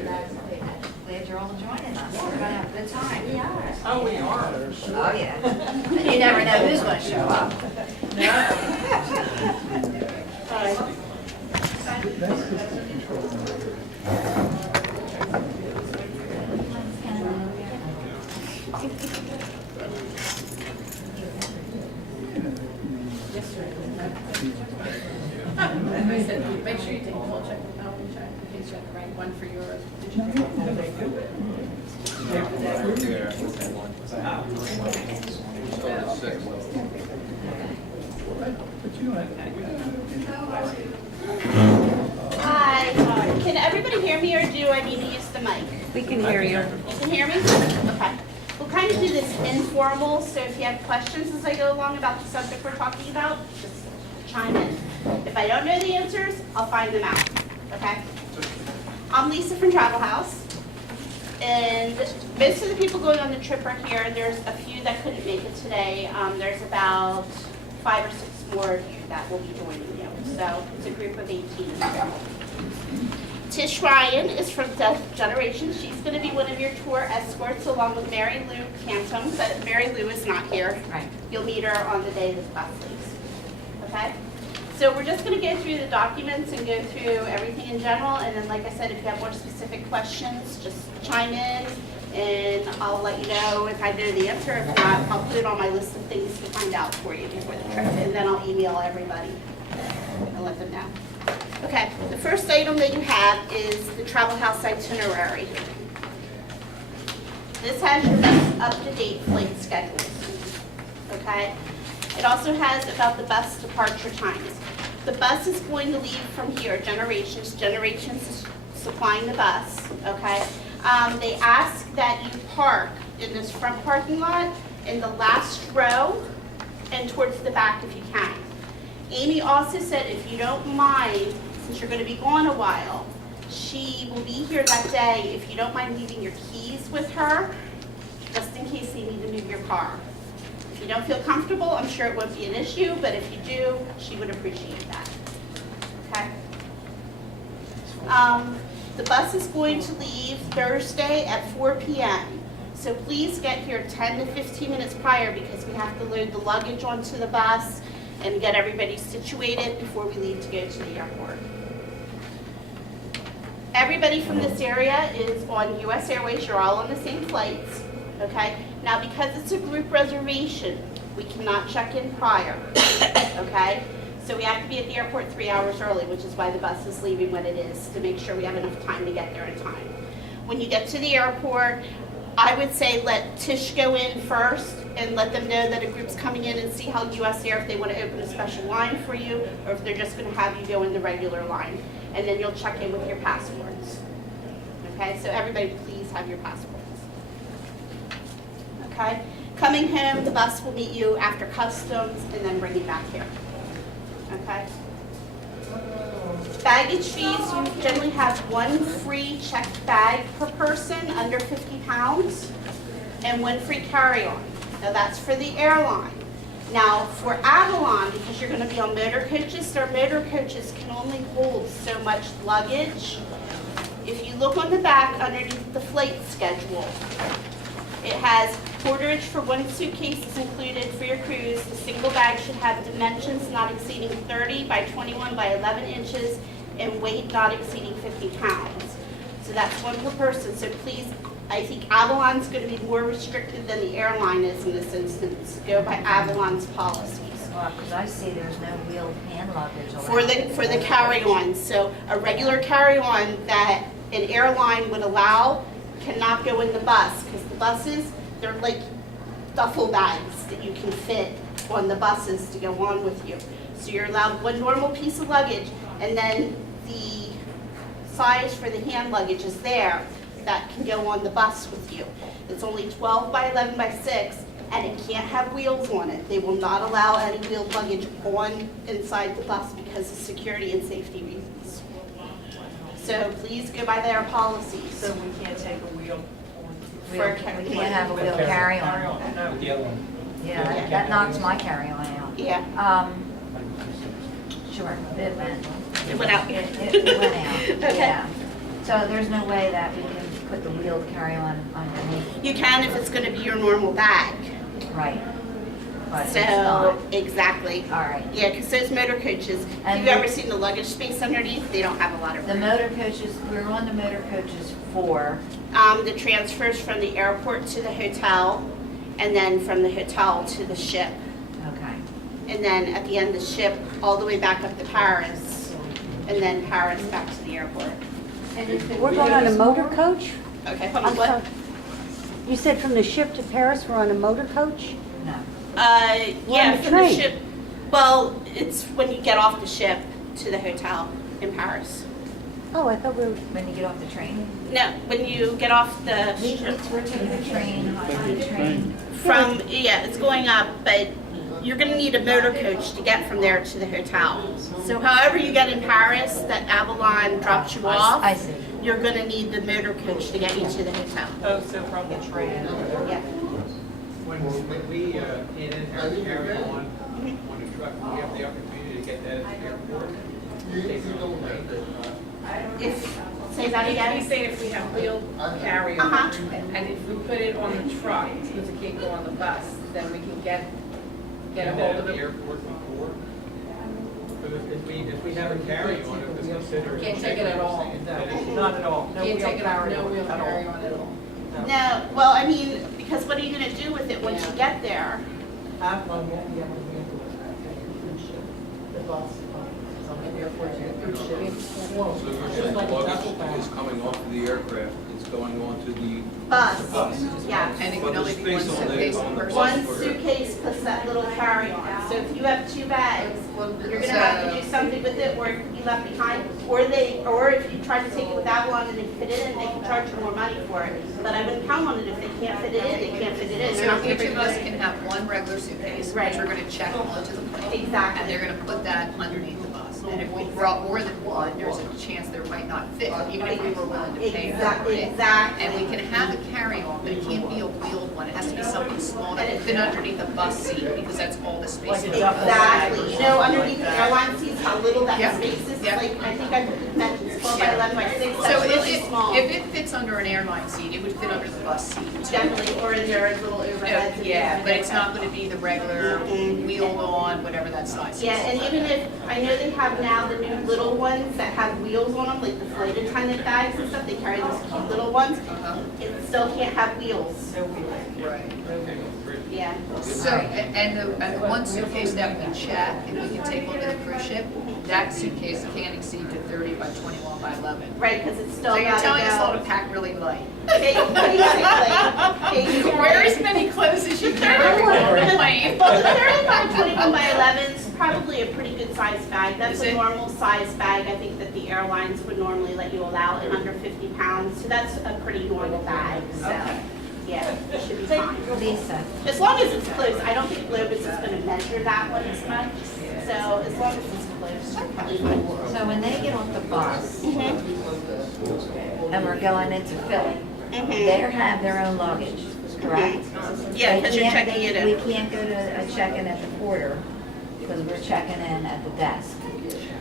Glad you're all joining us. We're gonna have a good time. We are. Oh, we are. Oh, yeah. And you never know who's gonna show up. I said, make sure you take a full check with Avalon check in case you have the right one for yours. Hi. Can everybody hear me, or do I need to use the mic? We can hear you. You can hear me? Okay. We'll kind of do this informal, so if you have questions as I go along about the subject we're talking about, just chime in. If I don't know the answers, I'll find them out, okay? I'm Lisa from Travel Haus, and most of the people going on the trip are here. There's a few that couldn't make it today. There's about 5 or 6 more of you that will be joining you, so it's a group of 18. Tish Ryan is from Generations. She's going to be one of your tour escorts along with Mary Lou Cantum, but Mary Lou is not here. Right. You'll meet her on the day the bus leaves. Okay? So we're just going to go through the documents and go through everything in general, and then like I said, if you have more specific questions, just chime in and I'll let you know if I know the answer. If not, I'll put it on my list of things to find out for you before the trip, and then I'll email everybody and let them know. Okay, the first item that you have is the Travel Haus itinerary. This has your best up-to-date flight schedules, okay? It also has about the bus departure times. The bus is going to leave from here, Generations. Generations is supplying the bus, okay? They ask that you park in this front parking lot in the last row and towards the back if you can. Amy also said if you don't mind, since you're going to be gone a while, she will be here that day if you don't mind leaving your keys with her, just in case they need to move your car. If you don't feel comfortable, I'm sure it won't be an issue, but if you do, she would appreciate that. Okay? The bus is going to leave Thursday at 4 p.m. So please get here 10 to 15 minutes prior because we have to load the luggage onto the bus and get everybody situated before we leave to go to the airport. Everybody from this area is on U.S. Airways. You're all on the same flights, okay? Now, because it's a group reservation, we cannot check in prior, okay? So we have to be at the airport 3 hours early, which is why the bus is leaving when it is, to make sure we have enough time to get there in time. When you get to the airport, I would say let Tish go in first and let them know that a group's coming in and see how U.S. Air, if they want to open a special line for you, or if they're just going to have you go in the regular line. And then you'll check in with your passports. Okay, so everybody please have your passports. Okay, coming home, the bus will meet you after customs and then bring you back here. Okay. Baggage fees, you generally have 1 free checked bag per person under 50 pounds and 1 free carry-on. Now that's for the airline. Now for Avalon, because you're going to be on motor coaches, their motor coaches can only hold so much luggage. If you look on the back underneath the flight schedule, it has porterage for 1 suitcase is included for your cruise. The single bag should have dimensions not exceeding 30 by 21 by 11 inches and weight not exceeding 50 pounds. So that's 1 per person. So please, I think Avalon's going to be more restricted than the airline is in this instance. Go by Avalon's policies. Well, because I see there's no wheeled hand luggage allowed. For the carry-on. So a regular carry-on that an airline would allow cannot go in the bus, because the buses, they're like duffel bags that you can fit on the buses to go on with you. So you're allowed 1 normal piece of luggage, and then the size for the hand luggage is there that can go on the bus with you. It's only 12 by 11 by 6, and it can't have wheels on it. They will not allow any wheeled luggage on inside the bus because of security and safety reasons. So please go by their policies. So we can't take a wheel We can't have a wheeled carry-on. No. The other one. Yeah, that knocks my carry-on out. Yeah. Sure, it went. It went out. It went out, Okay. yeah. So there's no way that we can put the wheeled carry-on underneath? You can if it's gonna be your normal bag. Right. But it's So, not. exactly. All right. Yeah, because those motor coaches, have And you ever seen the luggage space underneath? They don't have a lot of The room. motor coaches, we're on the motor coaches for, The transfers from the airport to the hotel, and then from the hotel to the ship. okay. And then at the end of the ship, all the way back up to Paris, and then Paris back to the airport. We're going on a motor coach? Okay, hold on, I'm what? sorry. You said from the ship to Paris, we're on a motor coach? No. Yeah, on the from the train. ship. Well, it's when you get off the ship to the hotel in Paris. Oh, I thought we were, When you get off the train? No, when you get off the ship We're taking the train, high-speed train. from, yeah, it's going up, but you're gonna need a motor coach to get from there to the hotel. So however you get in Paris, that Avalon drops you off. I see. You're gonna need the motor coach to get you to the hotel. Oh, so from the train. Yeah. When we in and out carry on a truck, we have the opportunity to get that at the airport. Take it on the plane. If, say that He's again? saying if we have wheeled carry Uh-huh. on, and if we put it on the truck, because it can't go on the bus, then we can get a Get hold that of at the it. airport before. But if we have a carry on, if it's considered. Can't take it at all. No, not at all. No Can't wheel take it out, carry no wheel at all. carry on at all. No, well, I mean, because what are you gonna do with it once you get there? Avalon won't be able to handle it. Cruise ship, the bus, some airports, cruise shipping. So you're saying the luggage is coming off of the aircraft, it's going on to the Bus, bus? yes. And it But can only there's be one space on the- suitcase on the per bus. One for- suitcase plus that little carry-on. So if you have two bags, you're gonna have to do something with it or it could be left behind. Or if you try to take it with Avalon and they fit it in, they can charge you more money for it. But I wouldn't count on it if they can't fit it in, they can't fit it in. They're So not gonna each bring of it us in. can have one regular suitcase, which Right. we're gonna check onto the plane. And Exactly. they're gonna put that underneath the bus. And if we brought more than one, there's a chance there might not fit, even if we were willing to pay for Exactly, it. exactly. And we can have a carry-on, but it can't be a wheeled one. It has to be something small that can fit underneath a bus seat, because that's all the space. Like a in the duffel bus. Exactly. You know, underneath the airline seats, how little that Yeah. space is? Yeah. Like, I think I mentioned it's 12 by 11 by 6, So that's if really small. if it fits under an airline seat, it would fit under the bus seat too. Generally, or in their little overheads. and Yeah, things but like it's that. not gonna be the regular wheeled on, whatever that size is. Yeah, and even if, I know they have now the new little ones that have wheels on them, like the flight attendant bags and stuff, they carry those cute little ones. Uh-huh. It still can't have wheels. No wheels. Right. Yeah. So, and the one suitcase that we check, and we can take onto the cruise ship, that suitcase can't exceed to 30 by 21 by 11. Right, because it's still So you're gotta telling us all go. to pack really light. Basically. Wear as many clothes as you can on the plane. Well, the 30 by 21 by 11 is probably a pretty good size bag. That's Is a it? normal size bag. I think that the airlines would normally let you allow in under 50 pounds. So that's a pretty normal bag. So, Okay. yeah, it should be fine. Lisa, As long as it's close. I don't think Globus is going to measure that one as much. So as long as it's close, you're probably fine. so when they get off the bus and we're going into Philly, they have their own luggage, correct? Yeah, They because you're can't- checking it We in. can't go to a check-in at the porter because we're checking in at the desk.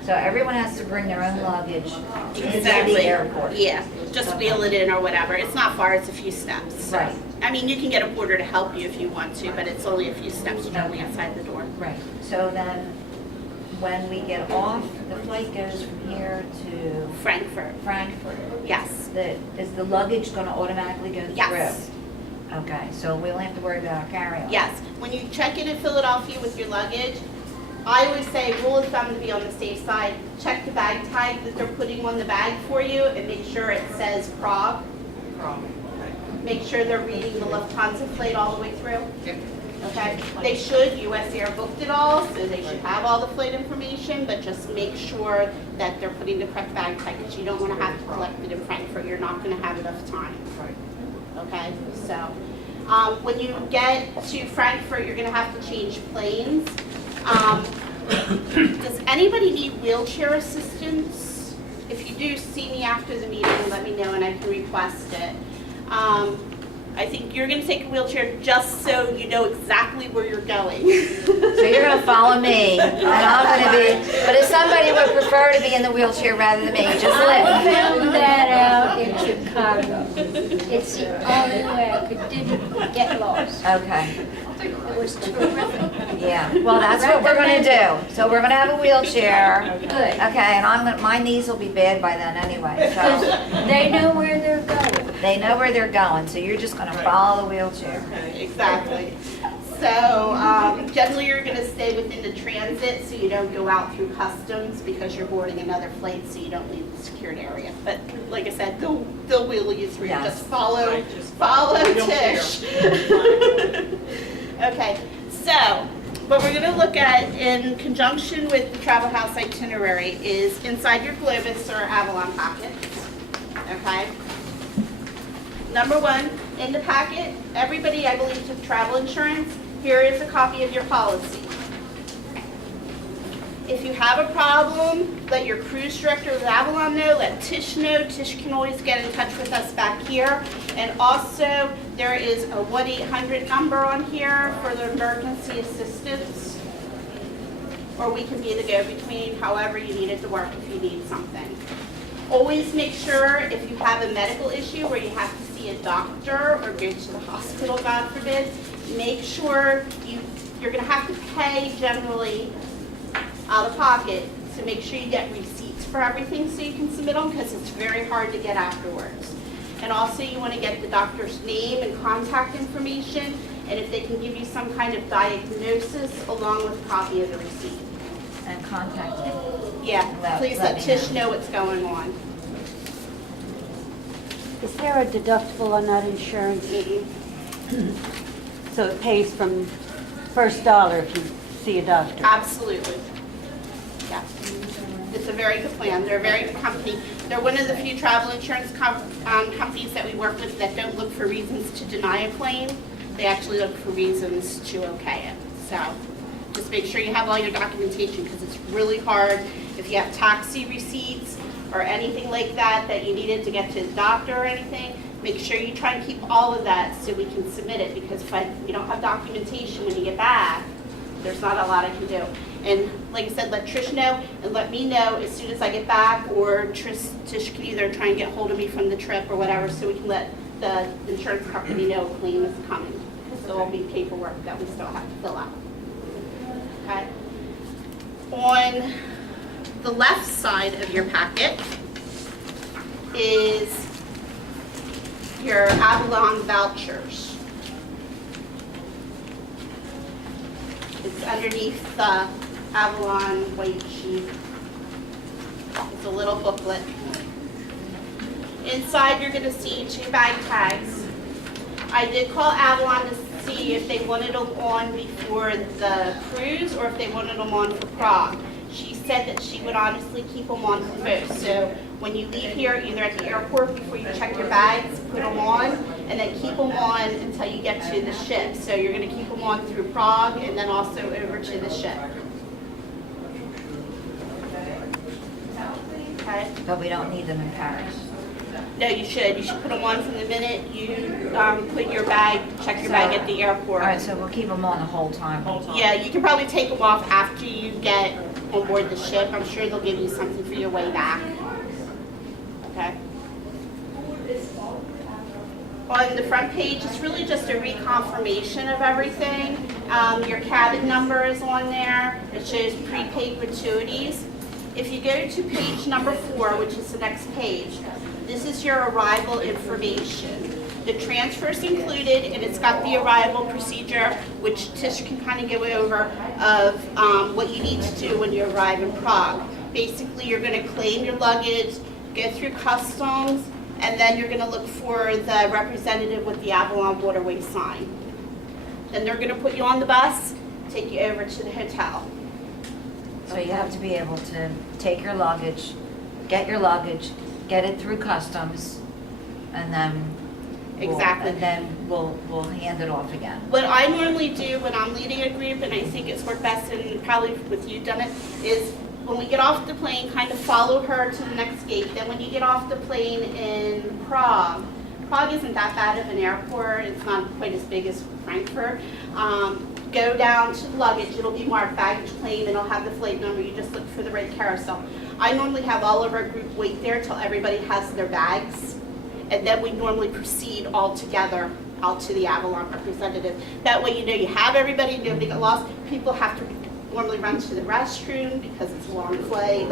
So everyone has to bring their own luggage into the Exactly. airport. Yeah, just wheel it in or whatever. It's not far, it's a few steps. Right. I mean, you can get a porter to help you if you want to, but it's only a few steps from outside the door. Right, so then when we get off, the flight goes from here to Frankfurt, Frankfurt. yes. Is the luggage gonna automatically go through? Yes. Okay, so we don't have to worry about our carry-on? Yes, when you check in Philadelphia with your luggage, I always say, rule of thumb to be on the safe side, check the bag tag that they're putting on the bag for you and make sure it says Prague. Make sure they're reading the Lufthansa flight all the way through. Yep. Okay, they should, US Air booked it all, so they should have all the flight information, but just make sure that they're putting the correct bag tag, because you don't want to have to collect it in Frankfurt, you're not going to have enough time. Okay, so, when you get to Frankfurt, you're going to have to change planes. Does anybody need wheelchair assistance? If you do, see me after the meeting, let me know and I can request it. I think you're gonna take a wheelchair just so you know exactly where you're going. So you're gonna follow me, and I'm gonna be, but if somebody would prefer to be in the wheelchair rather than me, just I let me. found that out in Chicago. It's the only way I didn't get lost. Okay, It was terrific. yeah, well, that's what we're gonna do. So we're gonna have a wheelchair. Good. Okay, and my knees will be bad by then anyway, Because so they know where they're going. they know where they're going, so you're just gonna follow the wheelchair. Exactly. So generally you're going to stay within the transit so you don't go out through customs because you're boarding another flight so you don't leave the secured area. But like I said, they'll wheel you through. Yes. Just follow Tish. Okay, so what we're going to look at in conjunction with the Travel House itinerary is inside your Globus or Avalon packets. Okay. Number one, in the packet, everybody, I believe, took travel insurance. Here is a copy of your policy. If you have a problem, let your cruise director of Avalon know, let Tish know. Tish can always get in touch with us back here. And also, there is a 1-800 number on here for the emergency assistance. Or we can be the go-between, however you need it to work if you need something. Always make sure if you have a medical issue where you have to see a doctor or go to the hospital, God forbid, make sure you're going to have to pay generally out of pocket, so make sure you get receipts for everything so you can submit them because it's very hard to get afterwards. And also you want to get the doctor's name and contact information, and if they can give you some kind of diagnosis along with a copy of the receipt. And contact me. Yeah, please let me Tish know. know what's going on. Is there a deductible on that insurance? So it pays from first dollar if you see a doctor? Absolutely. Yeah. It's a very good plan. They're a very good company. They're one of the few travel insurance companies that we work with that don't look for reasons to deny a claim. They actually look for reasons to okay it. So just make sure you have all your documentation because it's really hard if you have taxi receipts or anything like that that you needed to get to the doctor or anything. Make sure you try and keep all of that so we can submit it because if you don't have documentation when you get back, there's not a lot I can do. And like I said, let Trish know and let me know as soon as I get back, or Tish can either try and get hold of me from the trip or whatever so we can let the insurance company know a claim is coming. Because there will be paperwork that we still have to fill out. Okay? On the left side of your packet is your Avalon vouchers. It's underneath the Avalon white sheet. It's a little booklet. Inside you're going to see 2 bag tags. I did call Avalon to see if they wanted them on before the cruise or if they wanted them on for Prague. She said that she would honestly keep them on for both. So when you leave here, either at the airport before you check your bags, put them on, and then keep them on until you get to the ship. So you're going to keep them on through Prague and then also over to the ship. Okay? But we don't need them in Paris. No, you should. You should put them on from the minute you put your bag, check your bag at the airport. All right, so we'll keep them on the whole time. Yeah, you can probably take them off after you get on board the ship. I'm sure they'll give you something for your way back. Okay. On the front page, it's really just a reconfirmation of everything. Your cabin number is on there. It shows prepaid gratuities. If you go to page number 4, which is the next page, this is your arrival information. The transfer's included, and it's got the arrival procedure, which Tish can kind of go over, of what you need to do when you arrive in Prague. Basically, you're going to claim your luggage, go through customs, and then you're going to look for the representative with the Avalon Waterway sign. Then they're going to put you on the bus, take you over to the hotel. So you have to be able to take your luggage, get it through customs, and then Exactly. we'll hand it off again. What I normally do when I'm leading a group, and I think it's worked best, and probably with you done it, is when we get off the plane, kind of follow her to the next gate. Then when you get off the plane in Prague Prague isn't that bad of an airport. It's not quite as big as Frankfurt. Go down to the luggage. It'll be marked baggage claim, and it'll have the flight number. You just look for the right carousel. I normally have all of our group wait there till everybody has their bags, and then we normally proceed all together out to the Avalon representative. That way you know you have everybody, nobody got lost. People have to normally run to the restroom because it's a long flight.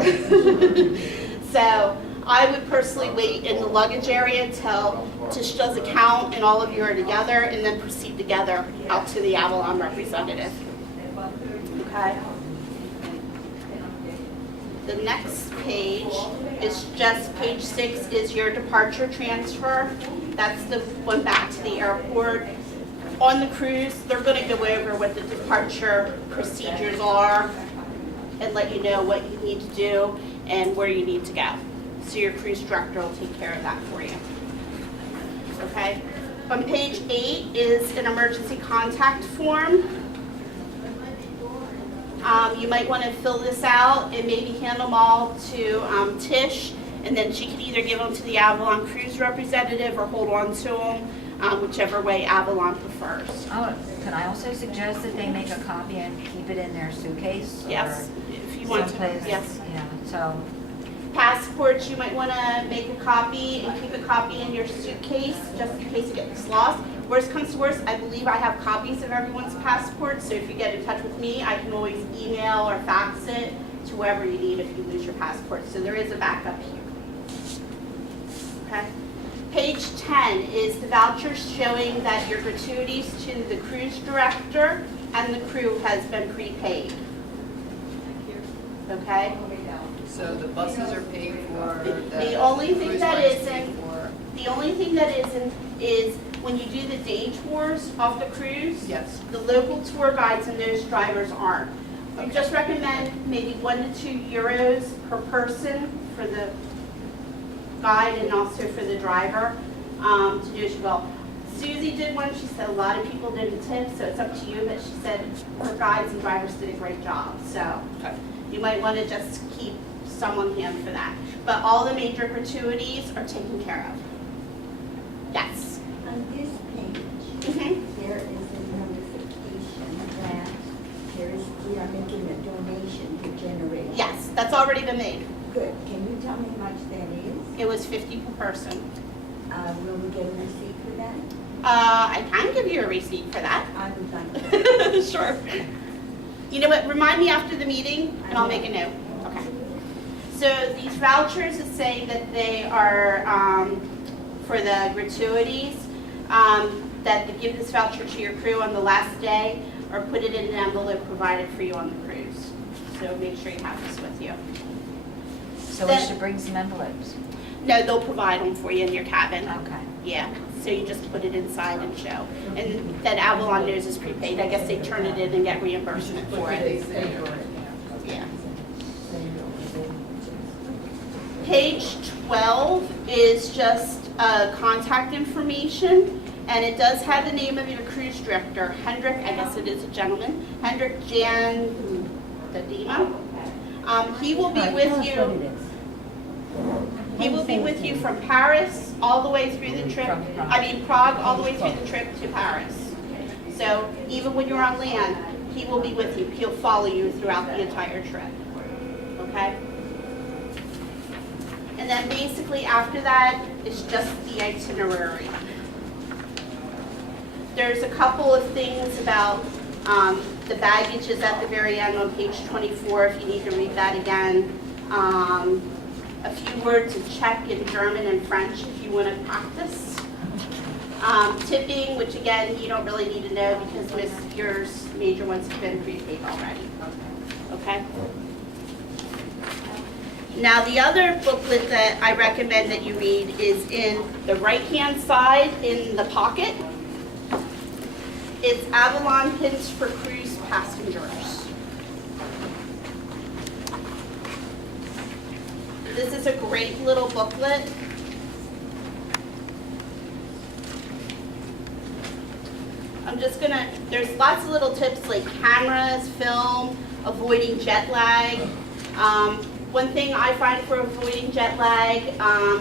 So I would personally wait in the luggage area till Tish does a count and all of you are together, and then proceed together out to the Avalon representative. Okay. The next page is just page 6 is your departure transfer. That's the one back to the airport. On the cruise, they're going to go over what the departure procedures are and let you know what you need to do and where you need to go. So your cruise director will take care of that for you. Okay? On page 8 is an emergency contact form. You might want to fill this out and maybe hand them all to Tish, and then she can either give them to the Avalon cruise representative or hold on to them, whichever way Avalon prefers. Oh, can I also suggest that they make a copy and keep it in their suitcase? Yes, if you want to. Someplace, Yes. yeah, so, Passports, you might want to make a copy and keep a copy in your suitcase just in case it gets lost. Worst comes to worst, I believe I have copies of everyone's passports, so if you get in touch with me, I can always email or fax it to whoever you need if you lose your passport. So there is a backup here. Okay. Page 10 is the vouchers showing that your gratuities to the cruise director and the crew has been prepaid. Okay? So the buses are paid for, The only thing cruise that line is isn't, paid for. the only thing that isn't is when you do the day tours off the cruise, Yes. the local tour guides and those drivers aren't. I just recommend maybe 1 to 2 euros per person for the guide and also for the driver to do as well. Susie did one, she said a lot of people didn't tip, so it's up to you, but she said her guides and drivers did a great job, so you might want to just keep some on hand for that. But all the major gratuities are taken care of. Yes. On this page, there is a notification that we are making a donation to Generation. Yes, that's already been made. Good. Can you tell me how much that is? It was 50 per person. Will we get a receipt for that? I can give you a receipt for that. I would like to. Sure. You know what, remind me after the meeting and I'll make a note. Okay. So these vouchers is saying that they are for the gratuities, that you give this voucher to your crew on the last day or put it in an envelope provided for you on the cruise. So make sure you have this with you. so we should bring some envelopes. No, they'll provide them for you in your cabin. Okay. Yeah, so you just put it inside and show. And then Avalon knows it's prepaid. I guess they turn it in and get reimbursement for it. Yeah. Page 12 is just contact information, and it does have the name of your cruise director, Hendrik, I guess it is a gentleman, Hendrik Jan Dadima. He will be with you. He will be with you from Paris all the way through the trip. Prague all the way through the trip to Paris. So even when you're on land, he will be with you. He'll follow you throughout the entire trip. Okay? And then basically after that, it's just the itinerary. There's a couple of things about the baggage is at the very end on page 24 if you need to read that again. A few words in Czech and German and French if you want to practice. Tipping, which again, you don't really need to know because your major ones have been prepaid already. Okay? Now the other booklet that I recommend that you read is in the right-hand side in the pocket. It's Avalon Hints for Cruise Passengers. This is a great little booklet. There's lots of little tips like cameras, film, avoiding jet lag. One thing I find for avoiding jet lag,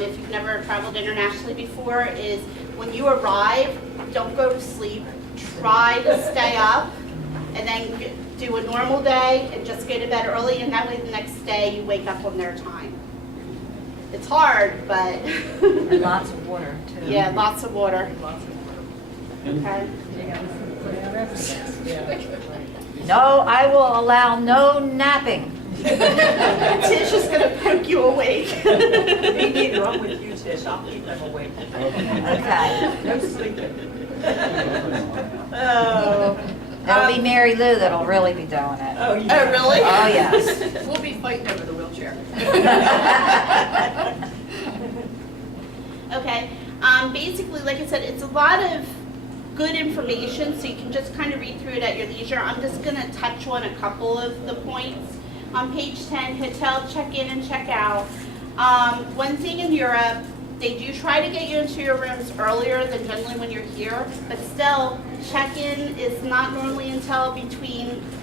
if you've never traveled internationally before, is when you arrive, don't go to sleep. Try to stay up and then do a normal day and just go to bed early, and that way the next day you wake up on their time. It's hard, but And lots of water too. yeah, lots of water. Lots of Okay. No, I will allow no napping. Tish is gonna poke you awake. Me neither, I'm with you, Tish, I'll keep them awake. Okay. No sleeping. Oh. It'll be Mary Lou that'll really be doing it. Oh, Oh, really? Oh, yes. We'll be fighting over the wheelchair. Okay, basically, like I said, it's a lot of good information, so you can just kind of read through it at your leisure. I'm just gonna touch on a couple of the points. On page 10, hotel check-in and check-out. One thing in Europe, they do try to get you into your rooms earlier than generally when you're here, but still, check-in is not normally until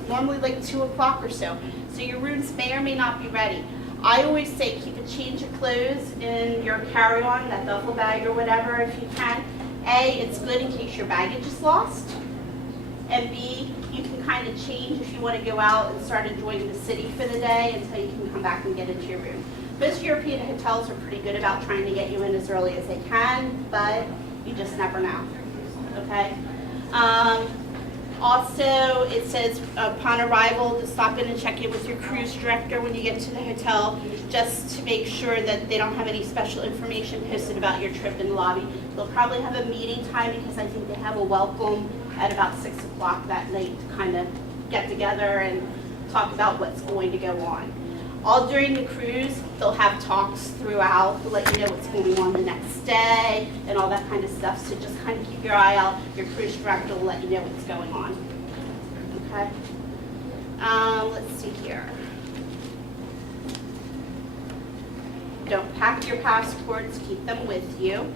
normally like 2 o'clock or so. So your rooms may or may not be ready. I always say keep a change of clothes in your carry-on, that duffel bag or whatever if you can. A, it's good in case your baggage is lost. And B, you can kind of change if you want to go out and start enjoying the city for the day until you can come back and get into your room. Most European hotels are pretty good about trying to get you in as early as they can, but you just never know, okay? Also, it says upon arrival to stop in and check in with your cruise director when you get to the hotel, just to make sure that they don't have any special information posted about your trip in the lobby. They'll probably have a meeting time because I think they have a welcome at about 6 o'clock that night to kind of get together and talk about what's going to go on. All during the cruise, they'll have talks throughout to let you know what's going on the next day and all that kind of stuff. So just kind of keep your eye out. Your cruise director will let you know what's going on. Okay. Let's see here. Don't pack your passports. Keep them with you.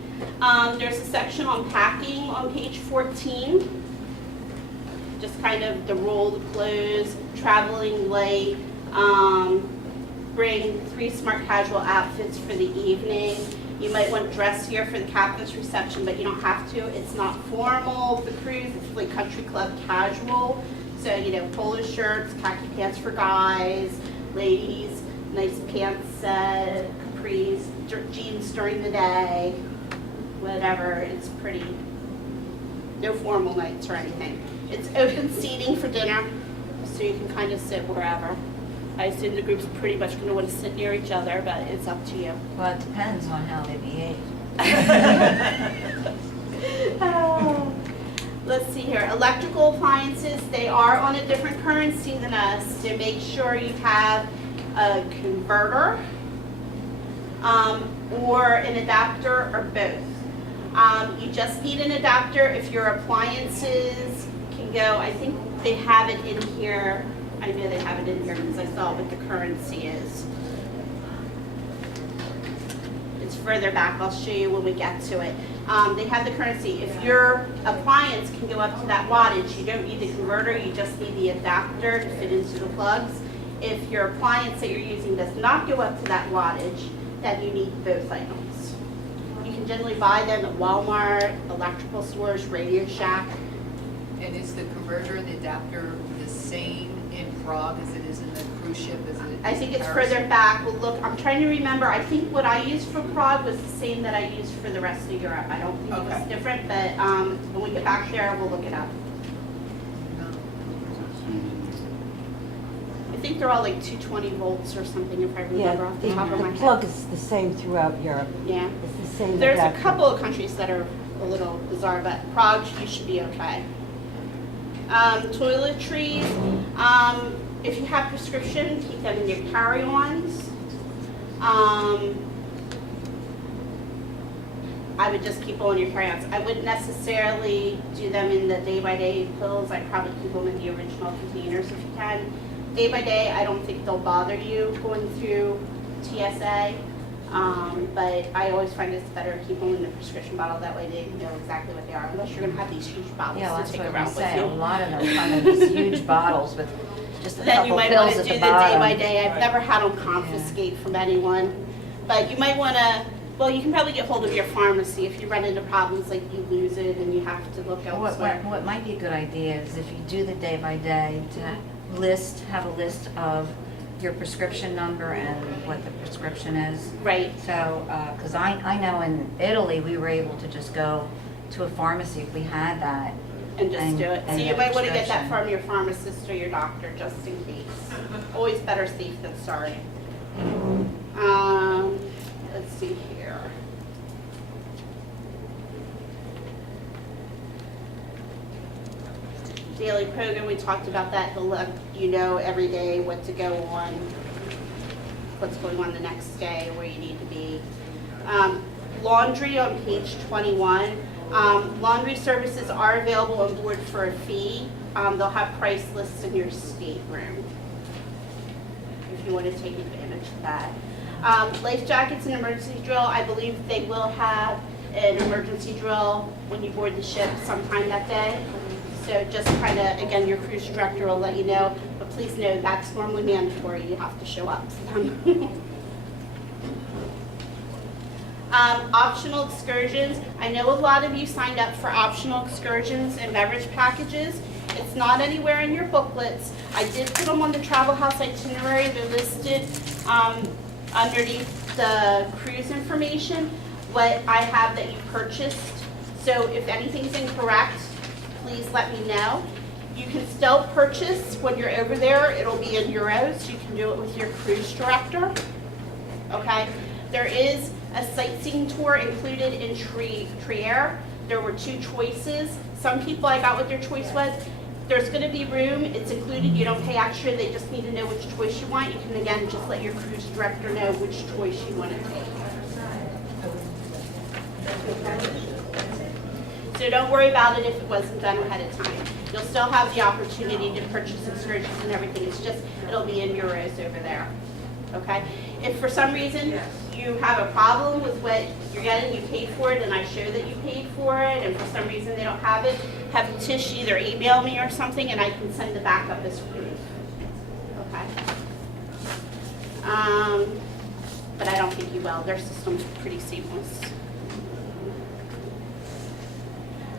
There's a section on packing on page 14. Just kind of the roll, the clothes, traveling light. Bring 3 smart casual outfits for the evening. You might want dress here for the captain's reception, but you don't have to. It's not formal. The cruise, it's like country club casual. So, you know, polo shirts, khaki pants for guys, ladies, nice pants set, capris, jeans during the day, whatever. It's pretty, no formal nights or anything. It's open seating for dinner, so you can kind of sit wherever. I assume the group's pretty much going to want to sit near each other, but it's up to you. Well, it depends on how they behave. Let's see here. Electrical appliances, they are on a different currency than us, so make sure you have a converter or an adapter or both. You just need an adapter if your appliances can go. I think they have it in here. I know they have it in here because I saw what the currency is. It's further back. I'll show you when we get to it. They have the currency. If your appliance can go up to that wattage, you don't need the converter. You just need the adapter to fit into the plugs. If your appliance that you're using does not go up to that wattage, then you need both items. You can generally buy them at Walmart, electrical stores, Radio Shack. And is the converter and the adapter the same in Prague as it is in the cruise ship? I think it's further back. Well, look, I'm trying to remember. I think what I used for Prague was the same that I used for the rest of Europe. I don't think it was different, but when we get back there, we'll look it up. I think they're all like 220 volts or something, if I remember off the top of my The head. plug is the same throughout Europe. Yeah. It's the same. There's a adapter. couple of countries that are a little bizarre, but Prague, you should be okay. Toiletries, if you have prescription, keep them in your carry-ons. I would just keep them in your carry-ons. I wouldn't necessarily do them in the day-by-day pills. I'd probably keep them in the original containers if you can. Day-by-day, I don't think they'll bother you going through TSA. But I always find it's better to keep them in the prescription bottle. That way they know exactly what they are, unless you're going to have these huge bottles Yeah, to that's take what I around was with saying. you. A lot of them come in these huge bottles with just a Then you couple might want pills to at do the the day by bottom. day. I've never had them confiscate from anyone. But you might want to, well, you can probably get hold of your pharmacy if you run into problems like you lose it and you have to look elsewhere. What might be a good idea is if you do the day by day, to have a list of your prescription number and what the prescription is. Right. So, because I know in Italy, we were able to just go to a pharmacy if we had that. And just do it. So and you get might want to get that prescription. from your pharmacist or your doctor, just in case. Always better safe than sorry. Let's see here. Daily program, we talked about that. He'll let you know every day what to go on, what's going on the next day, where you need to be. Laundry on page 21. Laundry services are available on board for a fee. They'll have price lists in your stateroom if you want to take advantage of that. Life jackets and emergency drill, I believe they will have an emergency drill when you board the ship sometime that day. So just kind of, again, your cruise director will let you know, but please know that's normally mandatory. You have to show up for them. Optional excursions. I know a lot of you signed up for optional excursions and beverage packages. It's not anywhere in your booklets. I did put them on the Travel Haus itinerary. They're listed underneath the cruise information, what I have that you purchased. So if anything's incorrect, please let me know. You can still purchase when you're over there. It'll be in euros. You can do it with your cruise director. Okay? There is a sightseeing tour included in Trier. There were 2 choices. Some people I got what their choice was. There's going to be room. It's included. You don't pay extra. They just need to know which choice you want. You can, again, just let your cruise director know which choice you want to take. So don't worry about it if it wasn't done ahead of time. You'll still have the opportunity to purchase excursions and everything. It's just, it'll be in euros over there. Okay? If for some reason you have a problem with what you're getting, you paid for it, and I show that you paid for it, and for some reason they don't have it, have Tish either email me or something, and I can send the backup as proof. Okay? But I don't think you will. Their system's pretty seamless.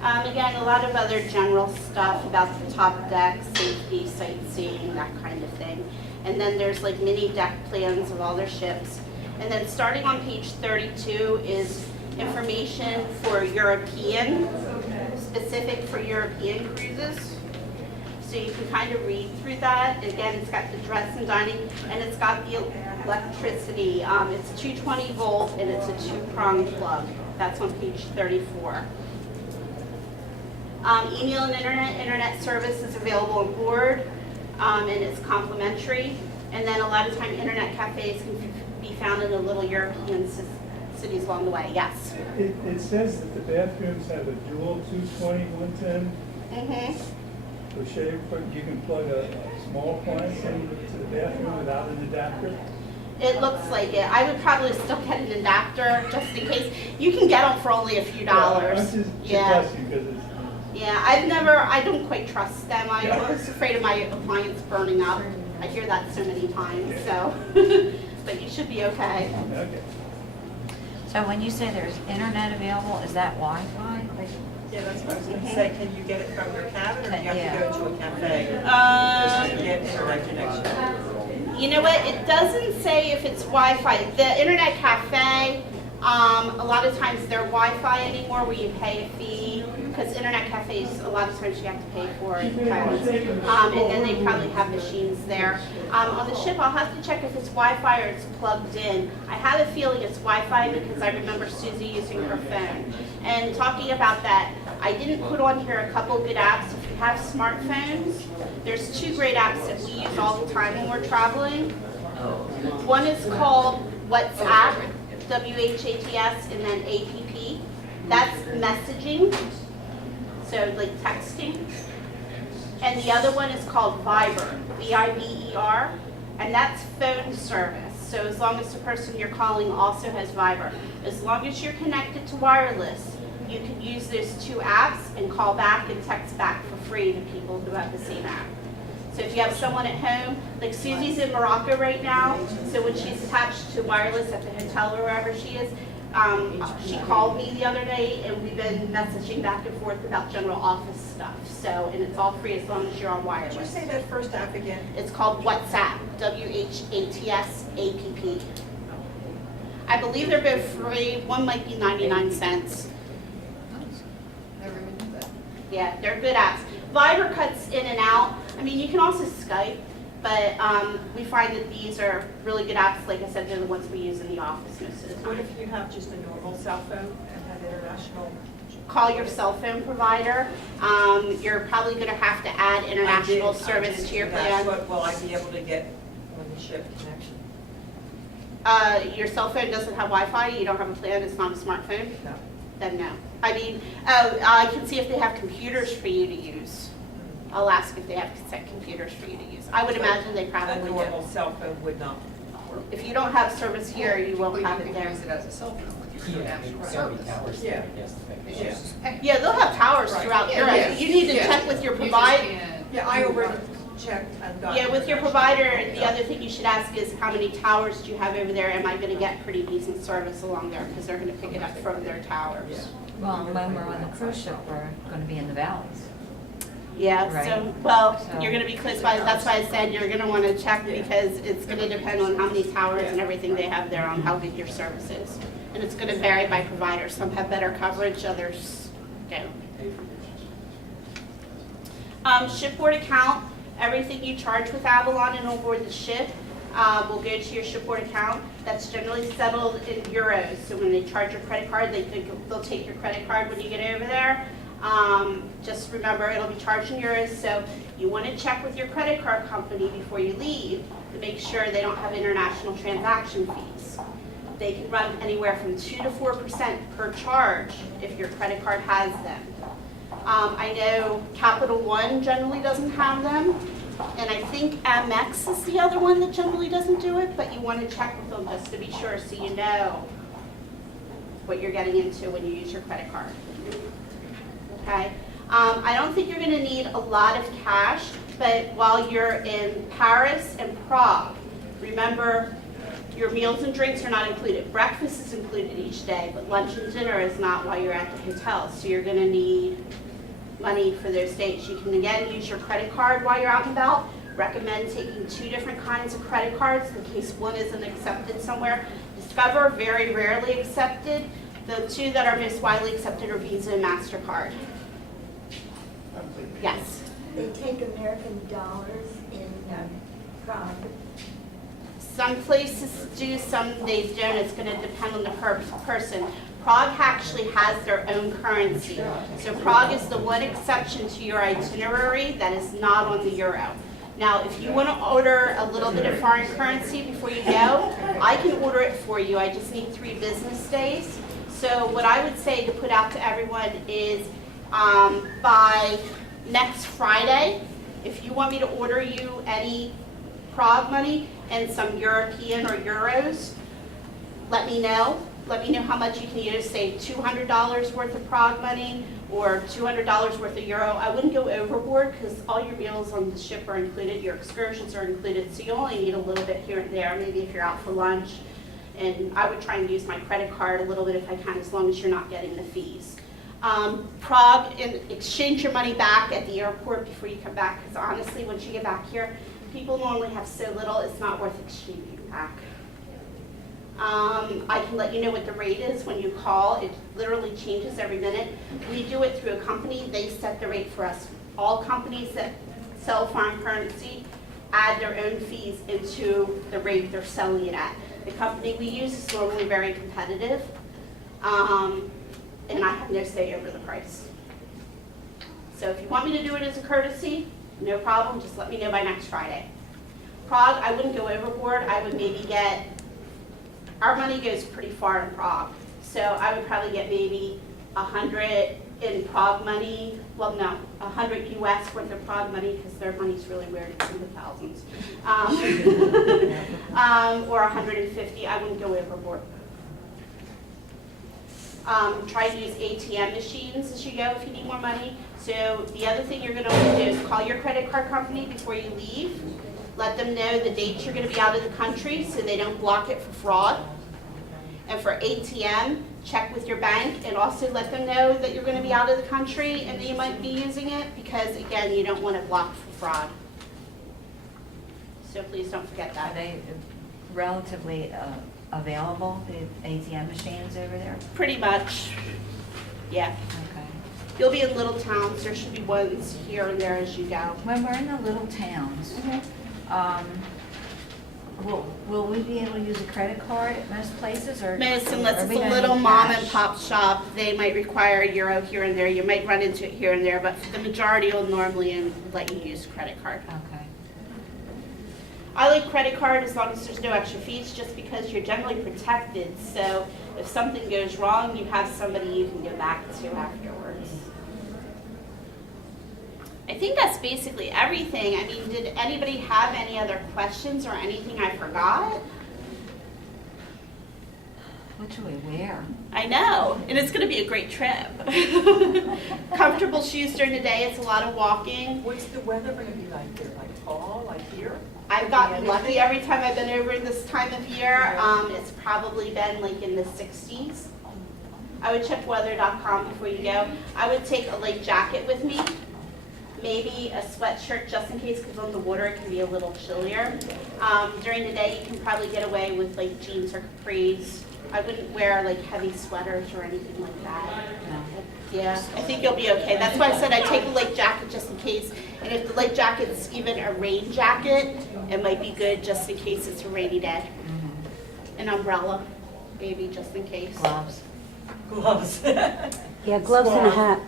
Again, a lot of other general stuff about the top deck, safety, sightseeing, that kind of thing. And then there's like mini deck plans of all their ships. And then starting on page 32 is information for European, specific for European cruises. So you can kind of read through that. Again, it's got the dress and dining, and it's got the electricity. It's 220 volt, and it's a 2-prong plug. That's on page 34. Email and internet service is available on board, and it's complimentary. And then a lot of time, internet cafes can be found in the little European cities along the way. Yes. It says that the bathrooms have a dual 220, 110. Mm-hmm. For shave, you can plug a small appliance into the bathroom without an adapter. It looks like it. I would probably still get an adapter just in case. You can get them for only a few dollars. Yeah. Yeah, I don't quite trust them. I was afraid of my appliance burning up. I hear that so many times, so. But you should be okay. Okay. So when you say there's internet available, is that Wi-Fi? Yeah, that's what I was going to say. Can you get it from your cabin, or do you have Yeah. to go to a cafe to get internet connection? You know what? It doesn't say if it's Wi-Fi. The internet cafe, a lot of times they're Wi-Fi anymore where you pay a fee, because internet cafes, a lot of times you have to pay for it. And then they probably have machines there. On the ship, I'll have to check if it's Wi-Fi or it's plugged in. I have a feeling it's Wi-Fi because I remember Susie using her phone. And talking about that, I didn't put on here a couple good apps. If you have smartphones, there's 2 great apps that we use all the time when we're traveling. One is called WhatsApp, WHATS, and then APP. That's messaging, so like texting. And the other one is called Viber, V-I-B-E-R, and that's phone service. So as long as the person you're calling also has Viber. As long as you're connected to wireless, you can use those 2 apps and call back and text back for free to people who have the same app. So if you have someone at home, like Susie's in Morocco right now, so when she's attached to wireless at the hotel or wherever she is, she called me the other day and we've been messaging back and forth about general office stuff. So, and it's all free as long as you're on wireless. Could you say that first app again? It's called WhatsApp, WHATSAPP. I believe they're both free. One might be 99 cents. Never even knew that. Yeah, they're good apps. Viber cuts in and out. I mean, you can also Skype, but we find that these are really good apps. Like I said, they're the ones we use in the office most of the What time. if you have just a normal cell phone and have international? Call your cell phone provider. You're probably going to have to add international service to your plan. What will I be able to get on the ship connection? Your cell phone doesn't have Wi-Fi, you don't have a plan, it's not a smartphone? No. Then no. I mean, I can see if they have computers for you to use. I'll ask if they have set computers for you to use. I would imagine they A probably normal do. cell phone would not work. If you don't have service here, you Well, won't you have it can there. use it as a cell phone with your international service. Yeah. It's just, hey, Yeah, they'll have towers throughout Yeah, Europe. yeah, You need to yeah. check with your you just provider. can't- Yeah, I already checked and got. Yeah, with your provider, the other thing you should ask is how many towers do you have over there? Am I gonna get pretty decent service along there? Because they're gonna pick it up from their towers. Well, when we're on the cruise ship, we're gonna be in the valleys. Yeah, so, Right. well, So- you're gonna be close by, that's why I said you're gonna wanna check because it's gonna depend on how many towers and everything they have there on how good your service is. And it's gonna vary by provider. Some have better coverage, others don't. Shipboard account, everything you charge with Avalon and on board the ship will go to your shipboard account. That's generally settled in euros. So when they charge your credit card, they'll take your credit card when you get over there. Just remember, it'll be charged in euros, so you want to check with your credit card company before you leave to make sure they don't have international transaction fees. They can run anywhere from 2 to 4% per charge if your credit card has them. I know Capital One generally doesn't have them, and I think Amex is the other one that generally doesn't do it, but you want to check with them just to be sure so you know what you're getting into when you use your credit card. Okay? I don't think you're going to need a lot of cash, but while you're in Paris and Prague, remember your meals and drinks are not included. Breakfast is included each day, but lunch and dinner is not while you're at the hotel. So you're going to need money for those days. You can again use your credit card while you're out and about. Recommend taking 2 different kinds of credit cards in case one isn't accepted somewhere. Discover, very rarely accepted. The 2 that are most widely accepted are Visa and MasterCard. Yes. They take American dollars in Prague. Some places do, some they don't. It's going to depend on the person. Prague actually has their own currency. So Prague is the one exception to your itinerary that is not on the euro. Now, if you want to order a little bit of foreign currency before you go, I can order it for you. I just need 3 business days. So what I would say to put out to everyone is by next Friday, if you want me to order you any Prague money and some European or euros, let me know. Let me know how much you can either save $200 worth of Prague money or $200 worth of euro. I wouldn't go overboard because all your meals on the ship are included, your excursions are included, so you only need a little bit here and there, maybe if you're out for lunch. And I would try and use my credit card a little bit if I can, as long as you're not getting the fees. Prague, and exchange your money back at the airport before you come back, because honestly, once you get back here, people normally have so little, it's not worth exchanging back. I can let you know what the rate is when you call. It literally changes every minute. We do it through a company. They set the rate for us. All companies that sell foreign currency add their own fees into the rate they're selling it at. The company we use is normally very competitive, and I have no say over the price. So if you want me to do it as a courtesy, no problem. Just let me know by next Friday. Prague, I wouldn't go overboard. I would maybe get, our money goes pretty far in Prague, so I would probably get maybe 100 in Prague money. Well, no, 100 US worth of Prague money, because their money's really weird. It's in the thousands. Or 150. I wouldn't go overboard. Try to use ATM machines as you go if you need more money. So the other thing you're gonna want to do is call your credit card company before you leave. Let them know the dates you're gonna be out of the country so they don't block it for fraud. And for ATM, check with your bank and also let them know that you're gonna be out of the country and that you might be using it because again, you don't want it blocked for fraud. So please don't forget Are that. they relatively available, the ATM machines over there? Pretty much, yeah. Okay. You'll be in little towns, there should be ones here and there as you go. When we're in the little towns, will we be able to use a credit card at most places, or? Most, unless are it's we a gonna little need mom cash? and pop shop, they might require a euro here and there. You might run into it here and there, but the majority will normally let you use credit card. Okay. I like credit card as long as there's no extra fees, just because you're generally protected. So if something goes wrong, you have somebody you can go back to afterwards. I think that's basically everything. I mean, did anybody have any other questions or anything I forgot? What should we wear? I know, and it's going to be a great trip. Comfortable shoes during the day. It's a lot of walking. What's the weather gonna be like there, like fall, like here? I've gotten lucky every time I've been over this time of year. It's probably been like in the 60s. I would check weather.com before you go. I would take a light jacket with me, maybe a sweatshirt just in case, because on the water it can be a little chillier. During the day you can probably get away with like jeans or capris. I wouldn't wear like heavy sweaters or anything like that. Yeah, I think you'll be okay. That's why I said I'd take a light jacket just in case. And if the light jacket's even a rain jacket, it might be good just in case it's a rainy day. An umbrella, maybe just in case. Gloves. Gloves. Yeah, gloves and a hat.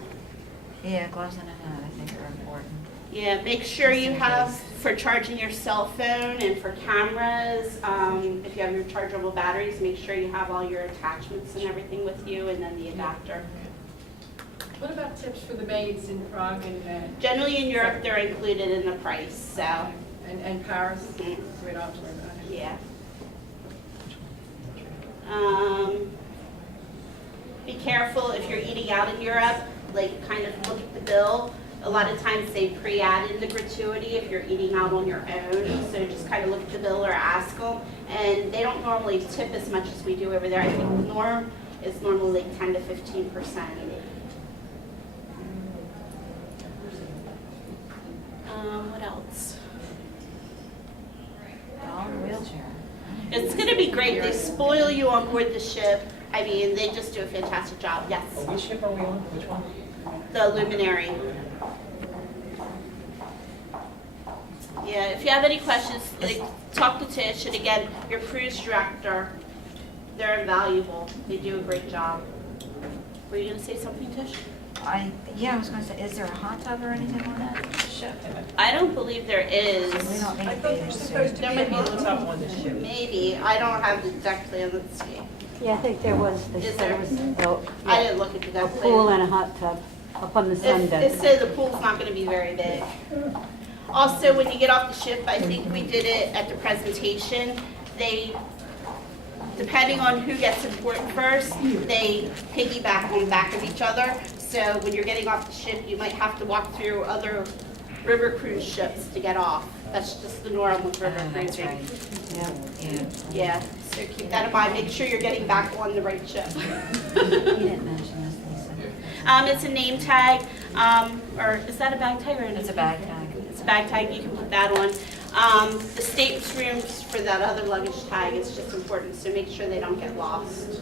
Yeah, gloves and a hat, I think are important. Yeah, make sure you have for charging your cell phone and for cameras. If you have your chargeable batteries, make sure you have all your attachments and everything with you, and then the adapter. What about tips for the maids in Prague and Generally in Europe, they're included in the price, so and Paris? Mhm. So we don't have to worry about it. yeah. Be careful if you're eating out in Europe, like kind of look at the bill. A lot of times they pre-add in the gratuity if you're eating out on your own, so just kind of look at the bill or ask them. And they don't normally tip as much as we do over there. I think the norm is normally like 10 to 15%. What else? Dog wheelchair. It's going to be great. They spoil you on board the ship. I mean, they just do a fantastic job. Yes. Which ship are we on? Which one? The Luminary. Yeah, if you have any questions, like, talk to Tish. And again, your cruise director, they're invaluable. They do a great job. Were you going to say something, Tish? I was gonna say, is there a hot tub or anything on that ship? I don't believe there is. We don't need I to thought be there's suit. supposed to be There a might be a hot little- tub on the ship. Maybe. I don't have the deck plan. Let's see. Yeah, I think there was, they Is said there? it was I didn't look at the a deck pool plan. and a hot tub up on the sun It deck. says the pool's not going to be very big. Also, when you get off the ship, I think we did it at the presentation, they, depending on who gets important first, they piggyback on the back of each other. So when you're getting off the ship, you might have to walk through other river cruise ships to get off. That's just the norm with river That's cruising. right. Yeah. Yeah, so keep that in mind. Make sure you're getting back on the right ship. You didn't mention this, Lisa. It's a name tag, or is that a bag tag or an It's a bag tag. It's a bag tag, you can put that on. The staterooms for that other luggage tag is just important, so make sure they don't get lost.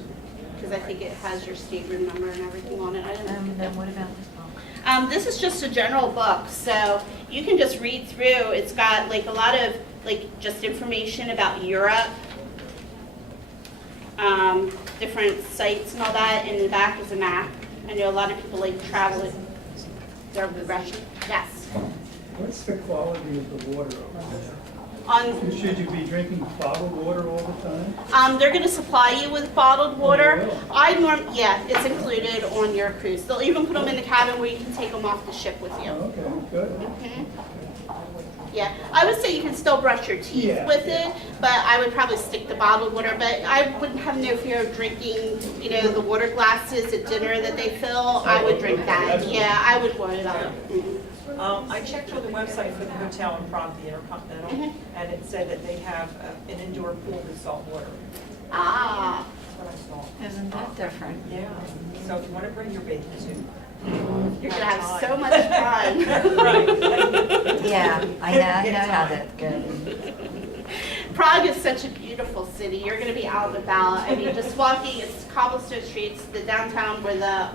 Because I think it has your stateroom number and everything on it. I didn't look at Then that. what about this book? This is just a general book, so you can just read through. It's got like a lot of like just information about Europe, different sites and all that. And in the back is a map. I know a lot of people like travel. Their progression. Yes. What's the quality of the water over there? Should you be drinking bottled water all the time? They're going to supply you with bottled water. Yeah, it's included on your cruise. They'll even put them in the cabin where you can take them off the ship with you. Okay, good. Mhm. Yeah, I would say you can still brush your teeth Yeah, with yeah. it, but I would probably stick to bottled water. But I wouldn't have no fear of drinking, you know, the water glasses at dinner that they fill. I would drink that. Yeah, I would worry about it. I checked on the website for the hotel in Prague, the Intercontinental, and it said that they have an indoor pool with salt water. Ah, That's what I saw. Isn't that different? Yeah, so if you want to bring your bathing suit. you're gonna have so much fun. Right. Yeah, I know how that goes. Prague is such a beautiful city. You're going to be out and about. I mean, just walking, it's cobblestone streets, the downtown where the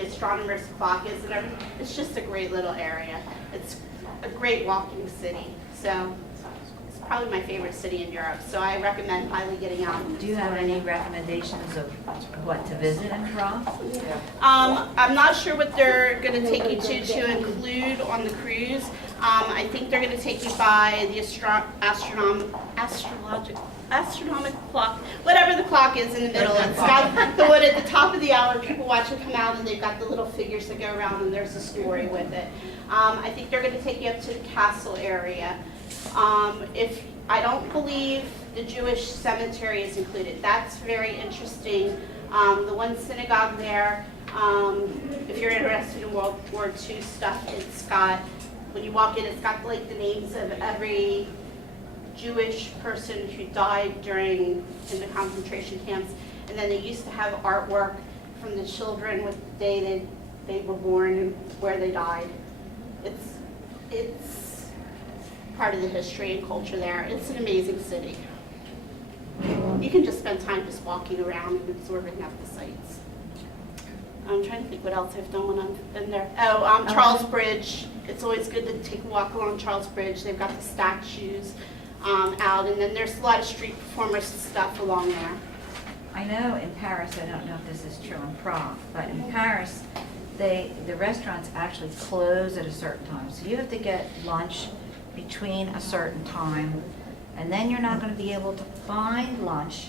astronomer's clock is and everything. It's just a great little area. It's a great walking city. So it's probably my favorite city in Europe. So I recommend highly getting out. Do you have any recommendations of what to visit in Prague? I'm not sure what they're going to take you to include on the cruise. I think they're going to take you by the astronomical clock, whatever the clock is in the middle. It's got the one at the top of the hour. People watch it come out, and they've got the little figures that go around, and there's a story with it. I think they're going to take you up to the castle area. If I don't believe the Jewish cemetery is included. That's very interesting. The one synagogue there, if you're interested in World War II stuff, it's got, when you walk in, it's got like the names of every Jewish person who died in the concentration camps. And then they used to have artwork from the children with the day they were born and where they died. It's part of the history and culture there. It's an amazing city. You can just spend time just walking around and absorbing up the sights. I'm trying to think what else I've done when I've been there. Charles Bridge. It's always good to take a walk along Charles Bridge. They've got the statues out, and then there's a lot of street performers and stuff along there. I know in Paris, I don't know if this is true in Prague, but in Paris, the restaurants actually close at a certain time. So you have to get lunch between a certain time, and then you're not going to be able to find lunch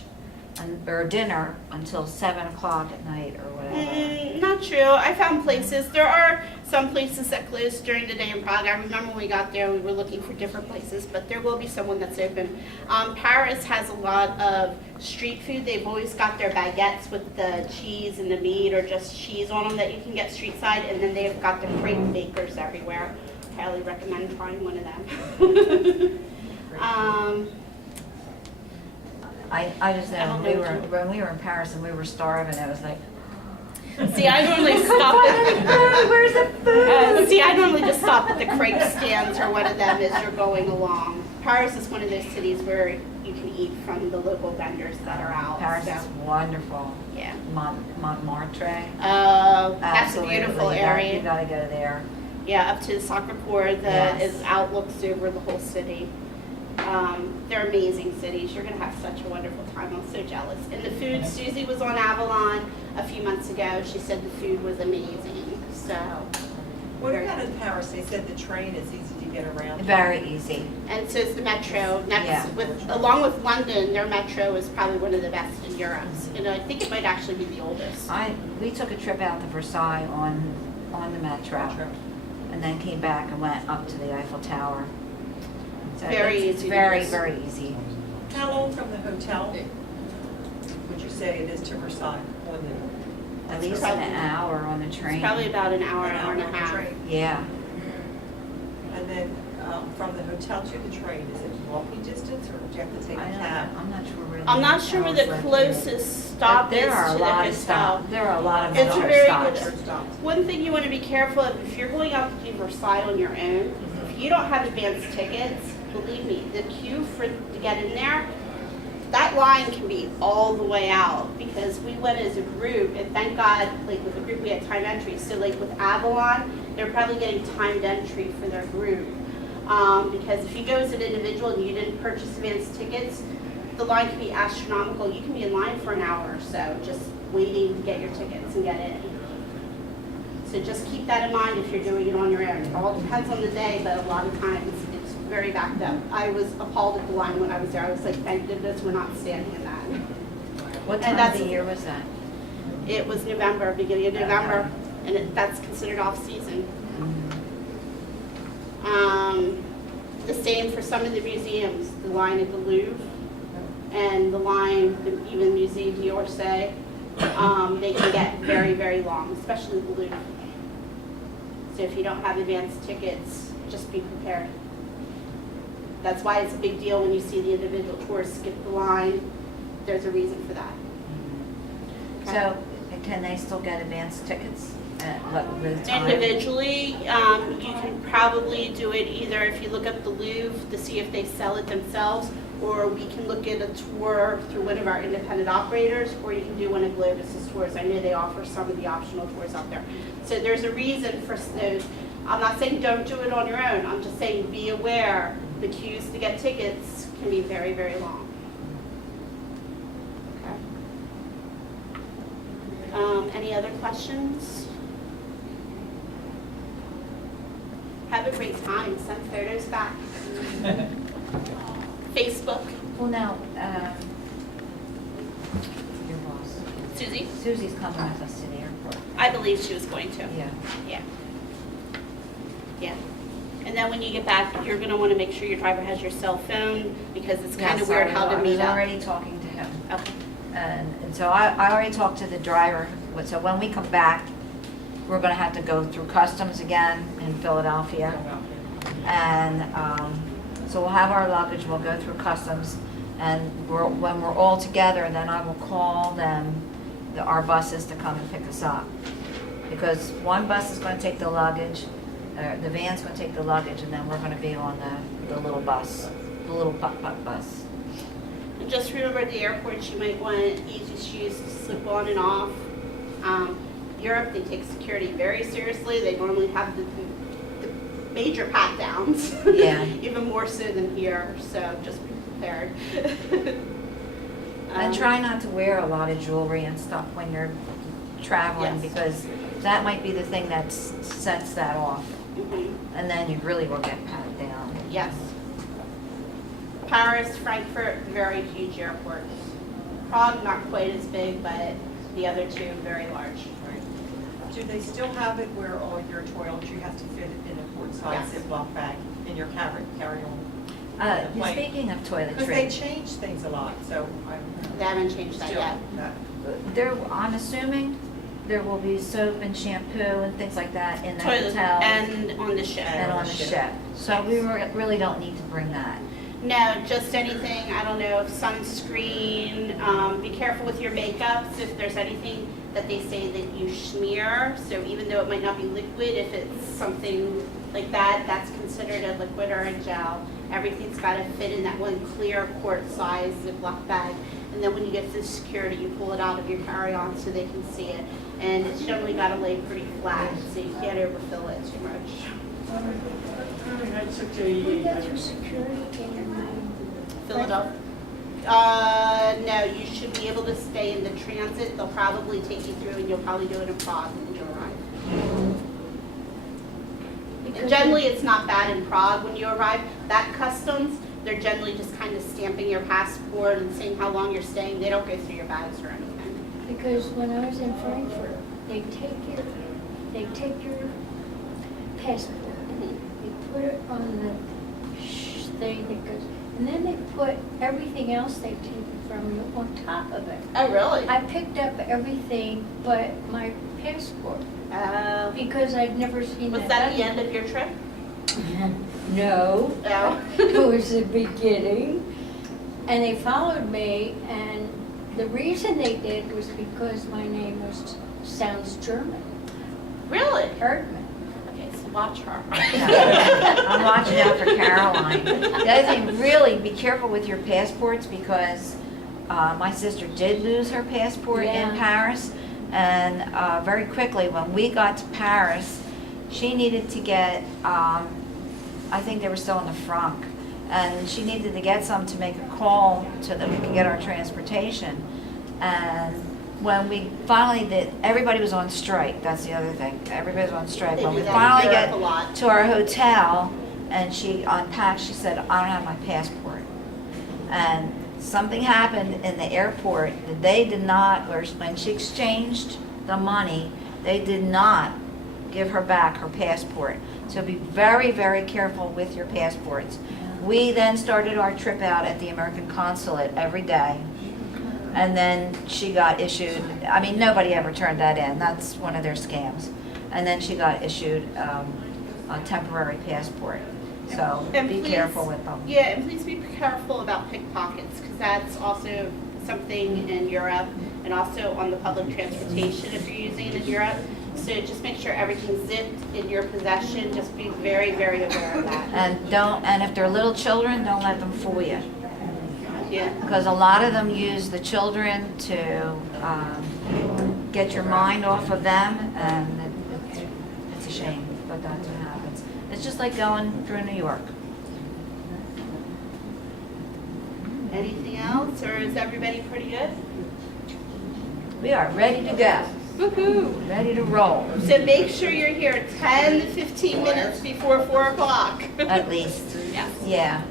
or dinner until 7 o'clock at night or whatever. Not true. I found places. There are some places that close during the day in Prague. I remember when we got there, we were looking for different places, but there will be someone that's open. Paris has a lot of street food. They've always got their baguettes with the cheese and the meat or just cheese on them that you can get street side, and then they've got the crepe bakers everywhere. I highly recommend trying one of them. I just know when we were in Paris and we were starving, I was like, see, I normally stop at where's the food? see, I normally just stop at the crepe stands or one of them as you're going along. Paris is one of those cities where you can eat from the local vendors that are out. Paris so. is wonderful. Yeah. Montmartre. That's Absolutely. a beautiful You area. gotta go there. Yeah, up to the soccer court that Yes. is outlooks over the whole city. They're amazing cities. You're going to have such a wonderful time. I'm so jealous. And the food, Susie was on Avalon a few months ago. She said the food was amazing. So, What about in Paris? They said the train is easy to get around. Very easy. and so is the metro. Yeah. Along with London, their metro is probably one of the best in Europe. And I think it might actually be the oldest. We took a trip out to Versailles on the metro, and then came back and went up to the Eiffel Tower. So Very it's easy to very, use. very easy. How long from the hotel would you say it is to Versailles? At least an hour on the train. It's probably about an hour and a on the half. train. Yeah. And then from the hotel to the train, is it walking distance or would you have to take a I don't cab? know. I'm not sure where. I'm not sure where the closest stop is There are to a the lot of hotel. stops. There are a lot of It's a metro very stops. good. One thing you want to be careful of, if you're going out to do Versailles on your own, if you don't have advanced tickets, believe me, the queue to get in there, that line can be all the way out, because we went as a group, and thank God, like with the group we had time entry. So like with Avalon, they're probably getting timed entry for their group. Because if you go as an individual and you didn't purchase advanced tickets, the line can be astronomical. You can be in line for an hour or so, just waiting to get your tickets and get in. So just keep that in mind if you're doing it on your own. It all depends on the day, but a lot of times it's very backed up. I was appalled at the line when I was there. I was like, thank goodness we're not standing in that. What And time of that's- the year was that? It was November, beginning of November, and that's considered off-season. The same for some of the museums, the line at the Louvre and the line, even Museum d'Orsay, they can get very, very long, especially the Louvre. So if you don't have advanced tickets, just be prepared. That's why it's a big deal when you see the individual tours skip the line. There's a reason for that. Okay. So can they still get advanced tickets at what, with time? Individually, you can probably do it either if you look up the Louvre to see if they sell it themselves, or we can look at a tour through one of our independent operators, or you can do one of Globus's tours. I know they offer some of the optional tours out there. So there's a reason for those. I'm not saying don't do it on your own. I'm just saying be aware the queues to get tickets can be very, very long. Okay. Any other questions? Have a great time. Send photos back. Facebook. Well, now, your boss, Susie? Susie's coming with us to the airport. I believe she was going to. Yeah. Yeah. Yeah. And then when you get back, you're going to want to make sure your driver has your cell phone, because it's kind of weird how to meet I was up. already talking to him. Okay. And so I already talked to the driver. So when we come back, we're going to have to go through customs again in Philadelphia. And so we'll have our luggage, we'll go through customs, and when we're all together, then I will call them, our buses, to come and pick us up. Because one bus is going to take the luggage, the van's going to take the luggage, and then we're going to be on the little bus, the little putt-putt bus. And just remember at the airport, you might want easy shoes to slip on and off. Europe, they take security very seriously. They normally have the major pat downs. Yeah. Even more so than here, so just be prepared. And try not to wear a lot of jewelry and stuff when you're traveling, Yes. because that might be the thing that sets that off. And then you really will get patted down. Yes. Paris, Frankfurt, very huge airports. Prague, not quite as big, but the other two, very large. Do they still have it where all your toilets, you have to fit it in a quart-size Yes. Ziploc bag in your carry-on? Speaking of Because they toiletry, change things a lot, so I'm They haven't changed that still, yet. I'm assuming there will be soap and shampoo and things like that in the Toilet hotel and on the ship. and on the ship. So we really don't need to bring that. No, just anything, I don't know, sunscreen, be careful with your makeups if there's anything that they say that you smear. So even though it might not be liquid, if it's something like that, that's considered a liquid or a gel. Everything's got to fit in that one clear quart-size Ziploc bag. And then when you get to security, you pull it out of your carry-on so they can see it. And it's generally got to lay pretty flat, so you can't overfill it too much. We go through security in Philadelphia? No, you should be able to stay in the transit. They'll probably take you through, and you'll probably do it in Prague when you arrive. And generally, it's not bad in Prague when you arrive. That customs, they're generally just kind of stamping your passport and seeing how long you're staying. They don't go through your bags or anything. because when I was in Frankfurt, they take your passport, they put it on the thing that goes, and then they put everything else they've taken from you on top of it. Oh, really? I picked up everything but my passport because I'd never seen that. Was that the done. end of your trip? No. No. It was the beginning. And they followed me, and the reason they did was because my name sounds German. Really? Erdmann. Okay, so watch her. I'm watching out for Caroline. The other thing, really be careful with your passports, because my sister did lose her passport in Yeah. Paris. And very quickly, when we got to Paris, she needed to get, I think they were still in the Franck, and she needed to get some to make a call so that we could get our transportation. And when we finally did, everybody was on strike. That's the other thing. Everybody was on strike. They When do we that in finally Europe get a lot. to our hotel, and she unpacked, she said, "I don't have my passport." And something happened in the airport that they did not, when she exchanged the money, they did not give her back her passport. So be very, very careful with your passports. We then started our trip out at the American consulate every day. And then she got issued, I mean, nobody ever turned that in. That's one of their scams. And then she got issued a temporary passport. So And be please- careful with them. Yeah, and please be careful about pickpockets, because that's also something in Europe, and also on the public transportation if you're using it in Europe. So just make sure everything's zipped in your possession, just be very, very aware of that. And if they're little children, don't let them fool you. Yeah. Because a lot of them use the children to get your mind off of them, and it's a shame, but that's what happens. It's just like going through New York. Anything else, or is everybody pretty good? We are ready to go, Woohoo! ready to roll, So make sure you're here 10 to 15 minutes before 4 o'clock. at least. Yes. Yeah,